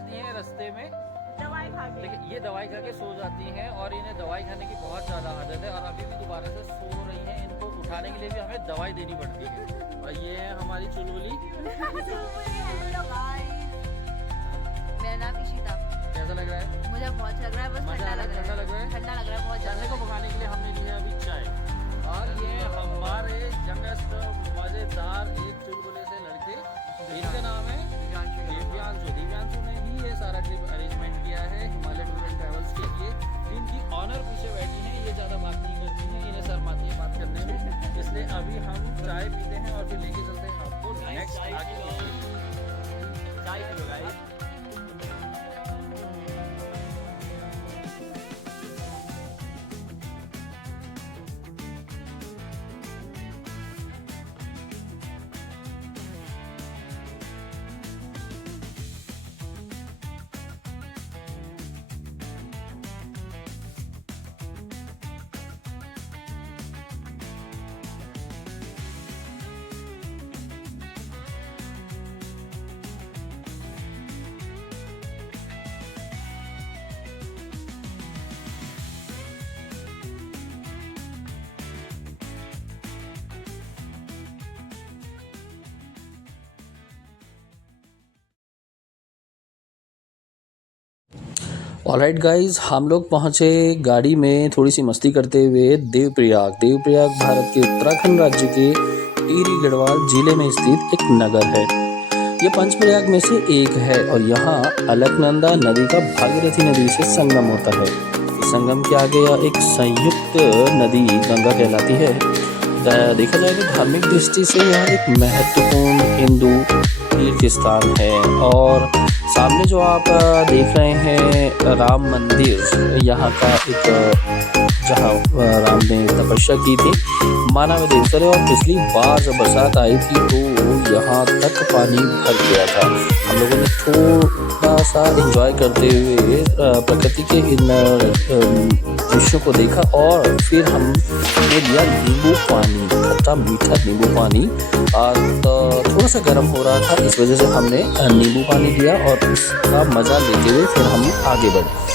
रहती हैं रास्ते में, दवाई खा के। लेकिन ये दवाई खा के सो जाती हैं और इन्हें दवाई खाने की बहुत ज़्यादा आदत है और अभी भी दोबारा से सो रही हैं। इनको उठाने के लिए भी हमें दवाई देनी पड़ती है। और ये है हमारी चुलबुली। हेलो गाइस, मेरा नाम इशिता। कैसा लग रहा है? मुझे बहुत अच्छा लग रहा है, बस मजा आ रहा है? ठंडा लग रहा है? ठंडा लग रहा है बहुत चलने ज़्यादा। को भगाने के लिए हमने ली है अभी चाय। और ये हमारे यंगेस्ट मज़ेदार एक चुलबुले से लड़के, इनका नाम है दिव्यांशु। दिव्यांशु ने ही ये सारा ट्रिप अरेंजमेंट किया है हिमालय टूर एंड ट्रैवल्स के लिए। इनकी ऑनर पीछे बैठी हैं, ये ज़्यादा बात नहीं करती हैं, इन्हें शर्म आती है बात करने में, इसलिए अभी हम चाय पीते हैं और फिर लेके चलते हैं आपको नेक्स्ट आगे। चाय P low guys. Alright guys, हम लोग पहुँचे गाड़ी में थोड़ी सी मस्ती करते हुए देवप्रयाग। देवप्रयाग भारत के उत्तराखंड राज्य के टिहरी गढ़वाल जिले में स्थित एक नगर है। ये पंचप्रयाग में से एक है और यहाँ अलकनंदा नदी का भागीरथी नदी से संगम होता है। इस संगम के आगे यह एक संयुक्त नदी गंगा कहलाती है। देखा जाए तो धार्मिक दृष्टि से यह एक महत्वपूर्ण हिंदू तीर्थ स्थान है। और सामने जो आप देख रहे हैं राम मंदिर, यहाँ का एक जहाँ राम ने तपस्या की थी, माना में देख रहे। और पिछली बार जब बरसात आई थी तो यहाँ तक पानी भर गया था। हम लोगों ने थोड़ा सा एंजॉय करते हुए प्रकृति के इन दृश्यों को देखा और फिर हमने लिया नींबू पानी, खट्टा मीठा नींबू पानी। तो थोड़ा सा गर्म हो रहा था, इस वजह से हमने नींबू पानी लिया और उसका मज़ा लेते हुए फिर हम आगे बढ़े।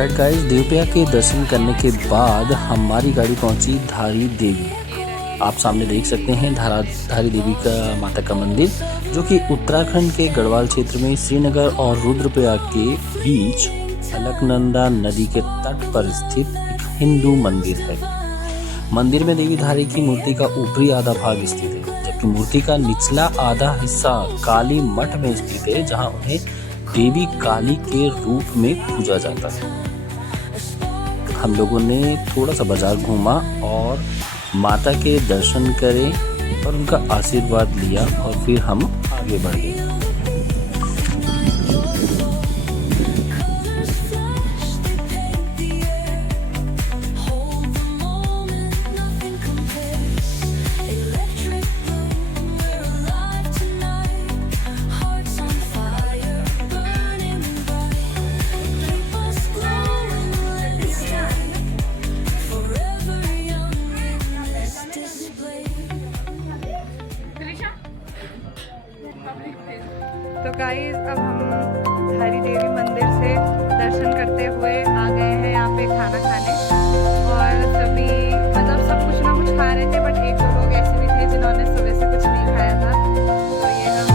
ऑलराइट गाइस, देवप्रयाग के दर्शन करने के बाद हमारी गाड़ी पहुंची धारी देवी। आप सामने देख सकते हैं धारी देवी का माता का मंदिर, जो कि उत्तराखंड के गढ़वाल क्षेत्र में श्रीनगर और रुद्रप्रयाग के बीच अलकनंदा नदी के तट पर स्थित एक हिंदू मंदिर है। मंदिर में देवी धारी की मूर्ति का ऊपरी आधा भाग स्थित है, जबकि मूर्ति का निचला आधा हिस्सा काली मठ में स्थित है, जहां उन्हें देवी काली के रूप में पूजा जाता है। हम लोगों ने थोड़ा सा बाजार घूमा और माता के दर्शन करे और उनका आशीर्वाद लिया और फिर हम आगे बढ़ गए। तो गाइस, अब हम धारी देवी मंदिर से दर्शन करते हुए आ गए हैं यहाँ पे खाना खाने। और सभी मतलब सब कुछ ना कुछ खा रहे थे, बट एक दो लोग ऐसे भी थे जिन्होंने सुबह से कुछ नहीं खाया था। तो ये हम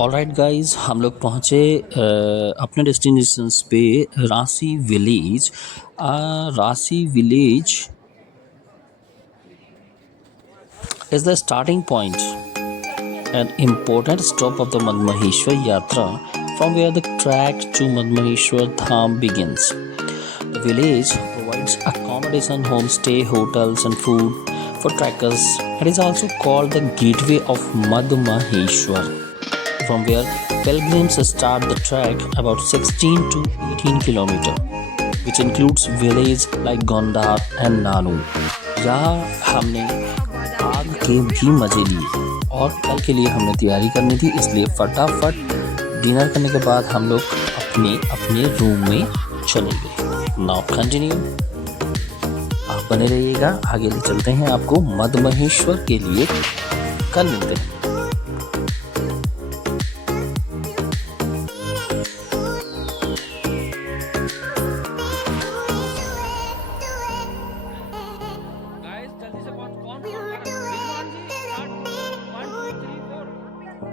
ऑलराइट गाइस, हम लोग पहुँचे अपने डेस्टिनेशन पे Ransi village. Ransi village is the starting point, an important stop of the Madmaheshwar Yatra, from where the trek to Madmaheshwar Dham begins. The village provides accommodation, homestay, hotels and food for trekkers. It is also called the gateway of Madmaheshwar, from where pilgrims start the trek about 16 to 18 km, which includes villages like Gondar and Nanu. यहाँ हमने आग के भी मज़े लिए और कल के लिए हमने तैयारी करनी थी, इसलिए फटाफट डिनर करने के बाद हम लोग अपने अपने रूम में चले गए। नाउ कंटिन्यू, आप बने रहिएगा, आगे ले चलते हैं आपको मदमहेश्वर के लिए। कल मिलते हैं। गाइस जल्दी से कौन कौन रिजवान जी स्टार्ट 1 2 3 4 यार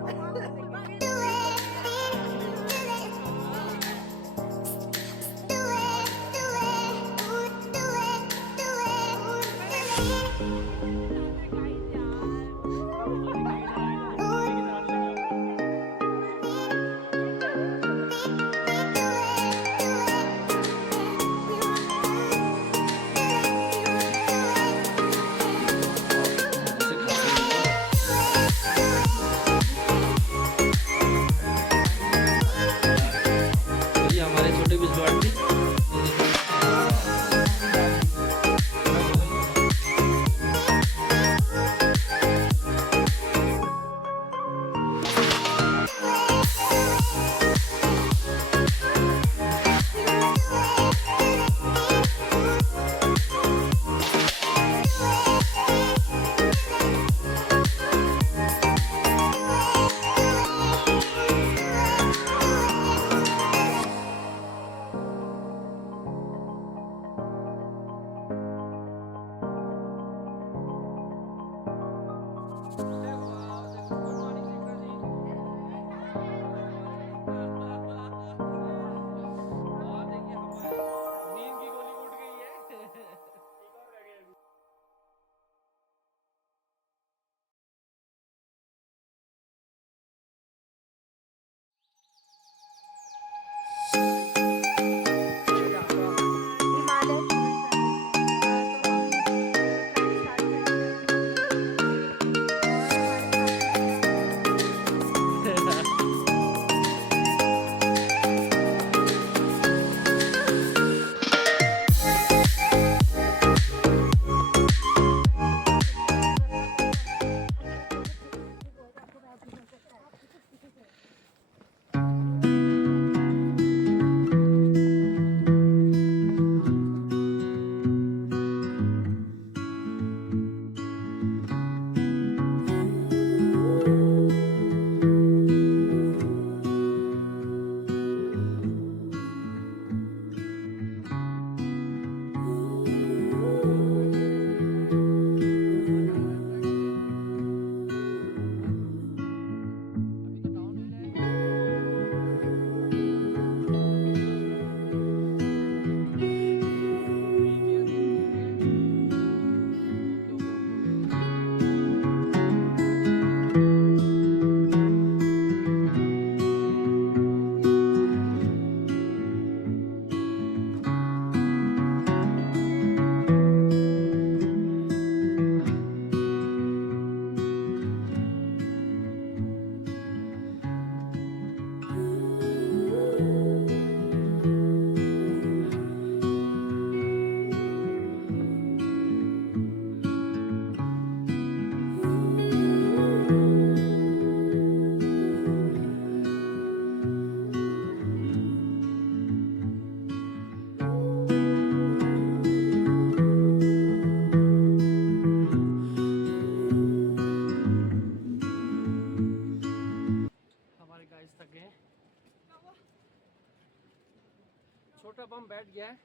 छोटा बम बैठ गया है।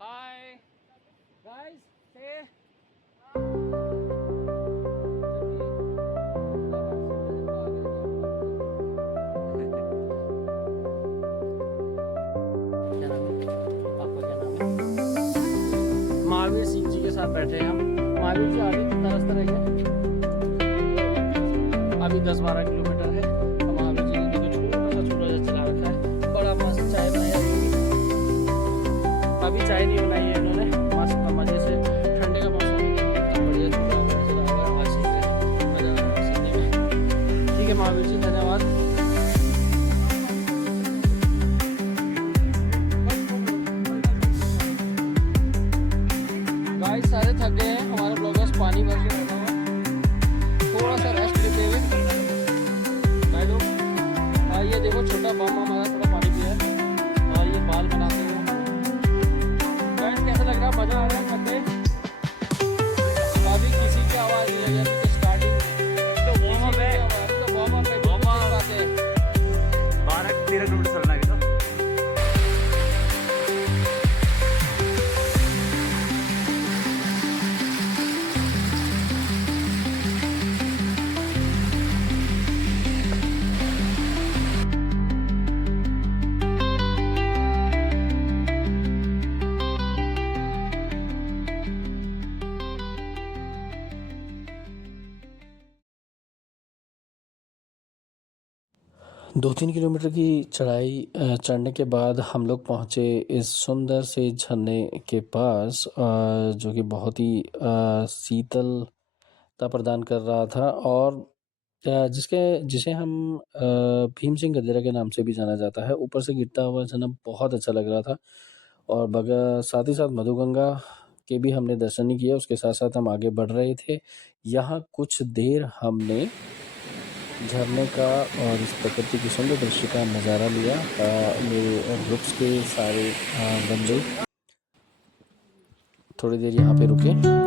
हाय गाइस, से महावीर सिंह जी के साथ बैठे हैं हम। महावीर जी आगे कितना रास्ता रह गया? अभी 10-12 किलोमीटर है। तो महावीर जी ने देखो छोटा सा चला रखा है। बड़ा मस्त चाय बनाया। अभी चाय नहीं बनाई है इन्होंने, मस्त मजे से ठंडे का मौसम है, बढ़िया चला मजा आ रहा है सीखने में। ठीक है महावीर जी, धन्यवाद। गाइस सारे थक गए हैं, हमारे ब्लॉगर्स पानी भर के रखा हुआ, थोड़ा सा रेस्ट लेते हुए भाई लोग। ये देखो छोटा बम हमारा थोड़ा पानी पिया है और ये बाल बनाते हुए। गाइस कैसा लग रहा है? मजा आ रहा है करते? अभी किसी की आवाज़ नहीं है, अभी स्टार्टिंग तो वार्म अप है। 12-13 किलोमीटर चलना है। दो 3 किलोमीटर की चढ़ाई चढ़ने के बाद हम लोग पहुँचे इस सुंदर से झरने के पास, जो कि बहुत ही शीतलता प्रदान कर रहा था और जिसे हम भीम सिंह गदेरा के नाम से भी जाना जाता है। ऊपर से गिरता हुआ झरना बहुत अच्छा लग रहा था और साथ ही साथ मधुगंगा के भी हमने दर्शन नहीं किया। उसके साथ साथ हम आगे बढ़ रहे थे। यहाँ कुछ देर हमने झरने का और इस प्रकृति की सुंदर दृश्य का नज़ारा लिया। मेरे ग्रुप्स के सारे बंदे थोड़ी देर यहाँ पे रुके।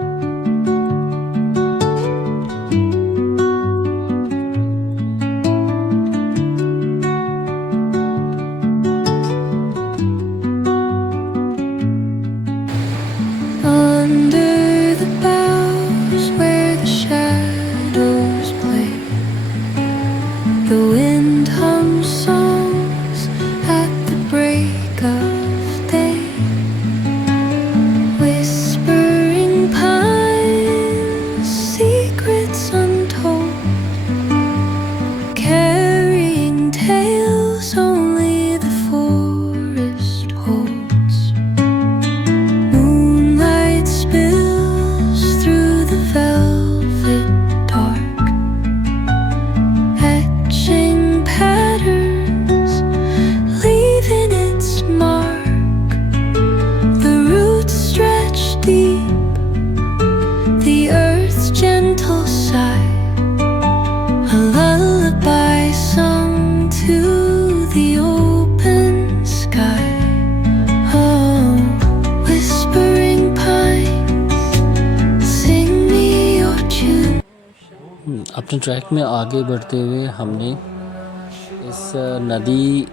अपने ट्रैक में आगे बढ़ते हुए हमने इस नदी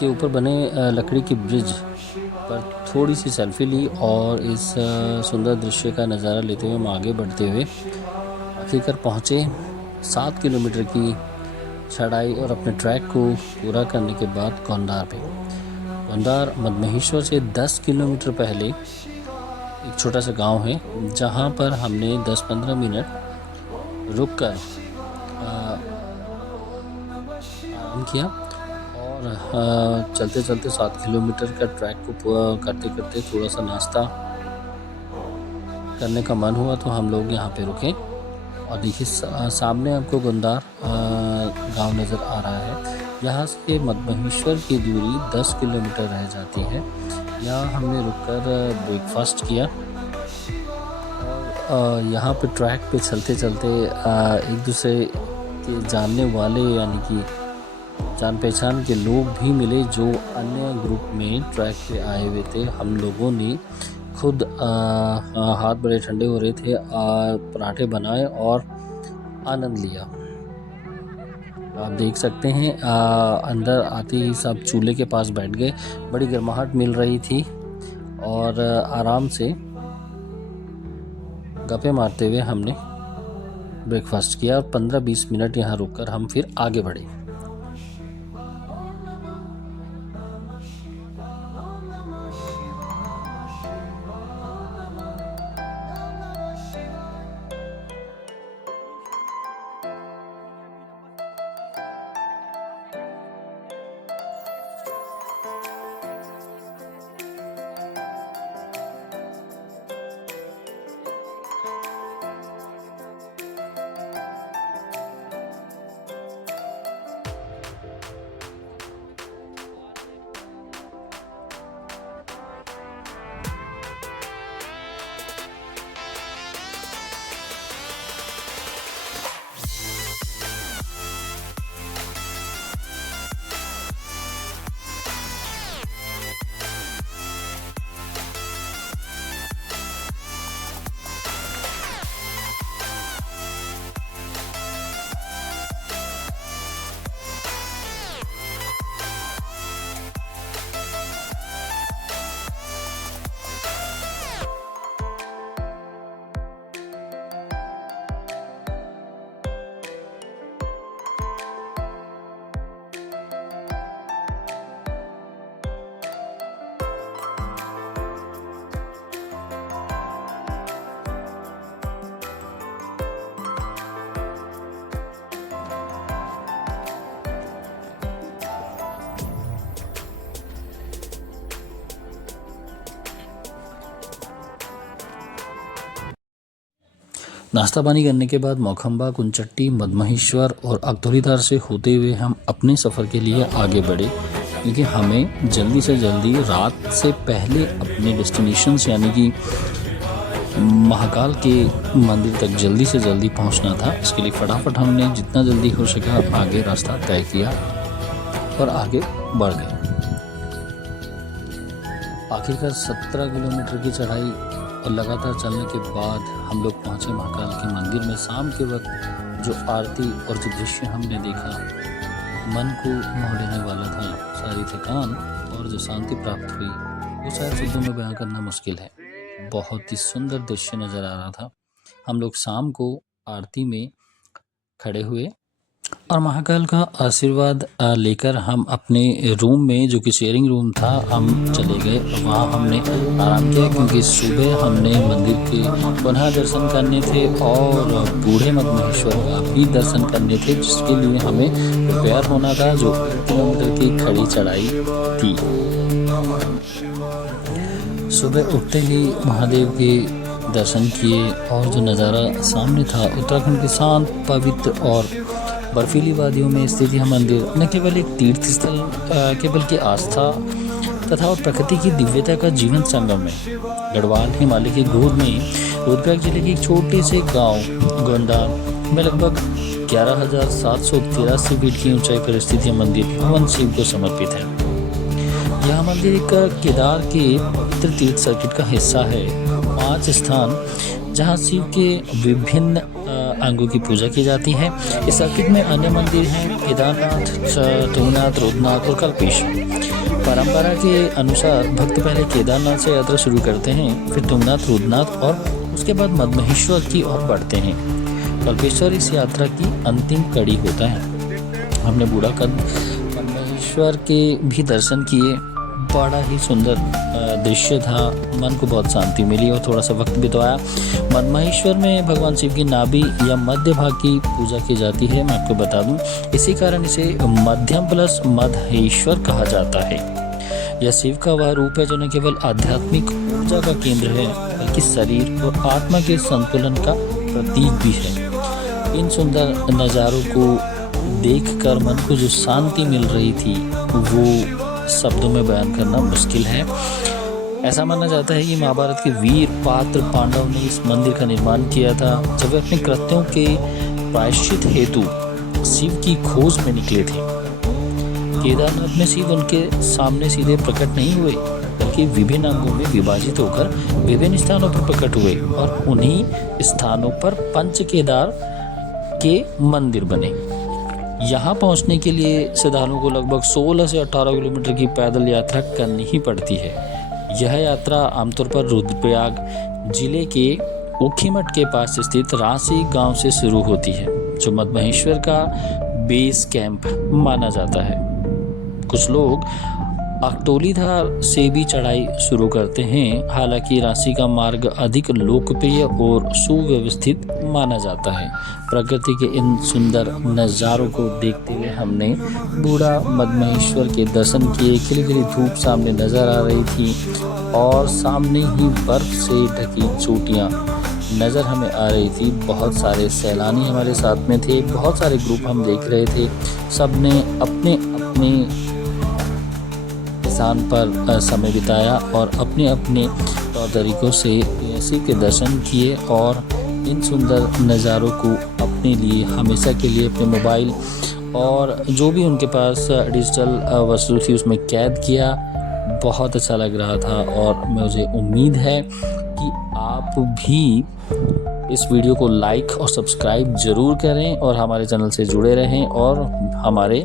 के ऊपर बने लकड़ी की ब्रिज पर थोड़ी सी सेल्फी ली और इस सुंदर दृश्य का नज़ारा लेते हुए हम आगे बढ़ते हुए आखिरकार पहुँचे 7 किलोमीटर की चढ़ाई और अपने ट्रैक को पूरा करने के बाद गोंदार पे। गोंदार मदमहेश्वर से 10 किलोमीटर पहले एक छोटा सा गांव है, जहां पर हमने 10-15 मिनट रुककर आराम किया और चलते चलते 7 किलोमीटर का ट्रैक को करते करते थोड़ा सा नाश्ता करने का मन हुआ तो हम लोग यहाँ पे रुके। और देखिए सामने आपको गोंदार गांव नज़र आ रहा है। यहाँ से मदमहेश्वर की दूरी 10 किलोमीटर रह जाती है। यहाँ हमने रुककर ब्रेकफास्ट किया और यहाँ पे ट्रैक पे चलते चलते एक दूसरे के जानने वाले यानी कि जान पहचान के लोग भी मिले जो अन्य ग्रुप में ट्रैक पे आए हुए थे। हम लोगों ने खुद हाथ बड़े ठंडे हो रहे थे, पराठे बनाए और आनंद लिया। आप देख सकते हैं अंदर आते ही सब चूल्हे के पास बैठ गए। बड़ी गर्माहट मिल रही थी और आराम से गप्पे मारते हुए हमने ब्रेकफास्ट किया और 15-20 मिनट यहाँ रुककर हम फिर आगे बढ़े। नाश्ता पानी करने के बाद मौखंबा, कुंचट्टी, मदमहेश्वर और अकथोरीधार से होते हुए हम अपने सफ़र के लिए आगे बढ़े, क्योंकि हमें जल्दी से जल्दी रात से पहले अपने डेस्टिनेशंस यानी कि महाकाल के मंदिर तक जल्दी से जल्दी पहुंचना था। इसके लिए फटाफट हमने जितना जल्दी हो सका आगे रास्ता तय किया और आगे बढ़ गए। आखिरकार 17 किलोमीटर की चढ़ाई और लगातार चलने के बाद हम लोग पहुँचे महाकाल के मंदिर में। शाम के वक्त जो आरती और जो दृश्य हमने देखा मन को मोह लेने वाला था। सारी थकान और जो शांति प्राप्त हुई वो शायद शब्दों में बयां करना मुश्किल है। बहुत ही सुंदर दृश्य नज़र आ रहा था। हम लोग शाम को आरती में खड़े हुए और महाकाल का आशीर्वाद लेकर हम अपने रूम में, जो कि शेयरिंग रूम था, हम चले गए। वहाँ हमने आराम किया क्योंकि सुबह हमने मंदिर के पुनः दर्शन करने थे और बूढ़े मदमहेश्वर का भी दर्शन करने थे, जिसके लिए हमें प्रिपेयर होना था, जो 1 किलोमीटर की खड़ी चढ़ाई थी। सुबह उठते ही महादेव के दर्शन किए और जो नज़ारा सामने था, उत्तराखंड के शांत, पवित्र और बर्फीली वादियों में स्थित यह मंदिर न केवल एक तीर्थ स्थल के बल्कि आस्था तथा और प्रकृति की दिव्यता का जीवन संगम है। गढ़वाल हिमालय की गोद में रुद्रप्रयाग जिले के एक छोटे से गांव गोंडान में लगभग 11,783 फीट की ऊंचाई पर स्थित यह मंदिर भगवान शिव को समर्पित है। यह मंदिर एक केदार के पवित्र तीर्थ सर्किट का हिस्सा है। 5 स्थान जहां शिव के विभिन्न अंगों की पूजा की जाती है। इस सर्किट में अन्य मंदिर हैं केदारनाथ, तुंगनाथ, रुद्रनाथ और कल्पेश। परंपरा के अनुसार भक्त पहले केदारनाथ से यात्रा शुरू करते हैं, फिर तुंगनाथ, रुद्रनाथ और उसके बाद मदमहेश्वर की ओर बढ़ते हैं। कल्पेश्वर इस यात्रा की अंतिम कड़ी होता है। हमने बूढ़ा कद मदमहेश्वर के भी दर्शन किए। बड़ा ही सुंदर दृश्य था, मन को बहुत शांति मिली और थोड़ा सा वक्त बिताया। मदमहेश्वर में भगवान शिव की नाभि या मध्य भाग की पूजा की जाती है, मैं आपको बता दूं। इसी कारण इसे मध्यम प्लस मदहेश्वर कहा जाता है। यह शिव का वह रूप है जो न केवल आध्यात्मिक ऊर्जा का केंद्र है, बल्कि शरीर और आत्मा के संतुलन का प्रतीक भी है। इन सुंदर नज़ारों को देखकर मन को जो शांति मिल रही थी वो शब्दों में बयान करना मुश्किल है। ऐसा माना जाता है कि महाभारत के वीर पात्र पांडव ने इस मंदिर का निर्माण किया था जब वे अपने कृत्यों के प्रायश्चित हेतु शिव की खोज में निकले थे। केदारनाथ में शिव उनके सामने सीधे प्रकट नहीं हुए, बल्कि विभिन्न अंगों में विभाजित होकर विभिन्न स्थानों पर प्रकट हुए और उन्हीं स्थानों पर पंच केदार के मंदिर बने। यहाँ पहुँचने के लिए श्रद्धालुओं को लगभग 16 से 18 किलोमीटर की पैदल यात्रा करनी ही पड़ती है। यह यात्रा आमतौर पर रुद्रप्रयाग जिले के ऊखीमठ के पास स्थित रांसी गांव से शुरू होती है, जो मद्महेश्वर का बेस कैंप माना जाता है। कुछ लोग अकटोलीधार से भी चढ़ाई शुरू करते हैं। हालांकि रांसी का मार्ग अधिक लोकप्रिय और सुव्यवस्थित माना जाता है। प्रकृति के इन सुंदर नज़ारों को देखते हुए हमने बूढ़ा मद्महेश्वर के दर्शन किए। खिली धूप सामने नज़र आ रही थी और सामने ही बर्फ से ढकी चोटियाँ नज़र हमें आ रही थी। बहुत सारे सैलानी हमारे साथ में थे, बहुत सारे ग्रुप हम देख रहे थे। सब ने अपने अपने स्थान पर समय बिताया और अपने अपने तौर तरीक़ों से शिव के दर्शन किए और इन सुंदर नज़ारों को अपने लिए हमेशा के लिए अपने मोबाइल और जो भी उनके पास डिजिटल वस्तु थी उसमें कैद किया। बहुत अच्छा लग रहा था और मुझे उम्मीद है कि आप भी इस वीडियो को लाइक और सब्सक्राइब ज़रूर करें और हमारे चैनल से जुड़े रहें और हमारे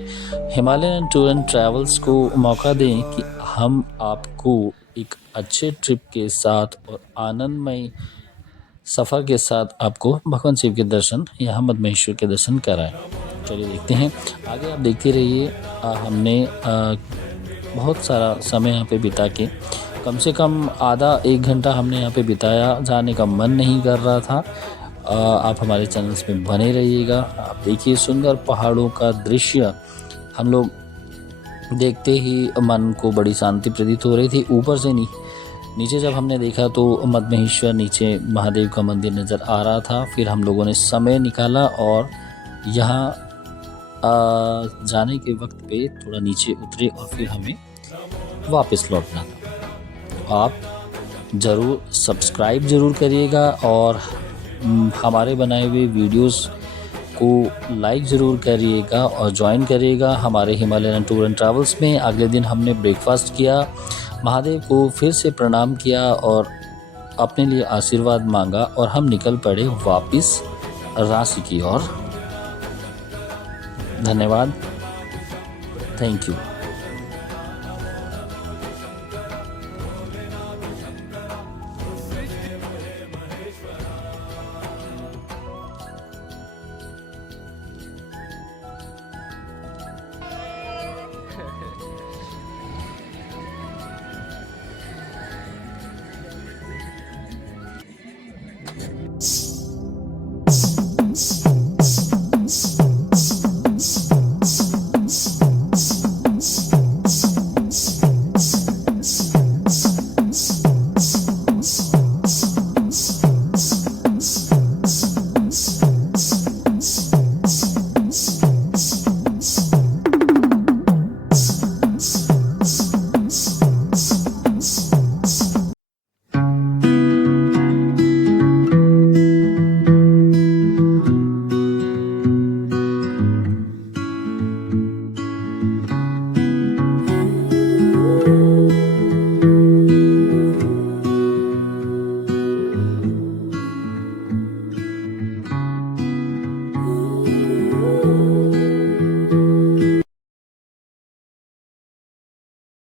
हिमालयन टूर एंड ट्रैवल्स को मौका दें कि हम आपको एक अच्छे ट्रिप के साथ और आनंदमय सफ़र के साथ आपको भगवान शिव के दर्शन या मद्महेश्वर के दर्शन कराएं। चलिए देखते हैं आगे, आप देखते रहिए। हमने बहुत सारा समय यहाँ पे बिता के कम से कम आधा 1 घंटा हमने यहाँ पे बिताया। जाने का मन नहीं कर रहा था। आप हमारे चैनल्स में बने रहिएगा। आप देखिए सुंदर पहाड़ों का दृश्य हम लोग देखते ही मन को बड़ी शांति प्रतीत हो रही थी। ऊपर से नीचे जब हमने देखा तो मद्महेश्वर नीचे महादेव का मंदिर नज़र आ रहा था। फिर हम लोगों ने समय निकाला और यहाँ जाने के वक्त पे थोड़ा नीचे उतरे और फिर हमें वापस लौटना था। आप ज़रूर सब्सक्राइब ज़रूर करिएगा और हमारे बनाए हुए वीडियोस को लाइक ज़रूर करिएगा और ज्वाइन करिएगा हमारे हिमालयन टूर एंड ट्रैवल्स में। अगले दिन हमने ब्रेकफास्ट किया, महादेव को फिर से प्रणाम किया और अपने लिए आशीर्वाद मांगा और हम निकल पड़े वापस रांसी की ओर। धन्यवाद, थैंक यू।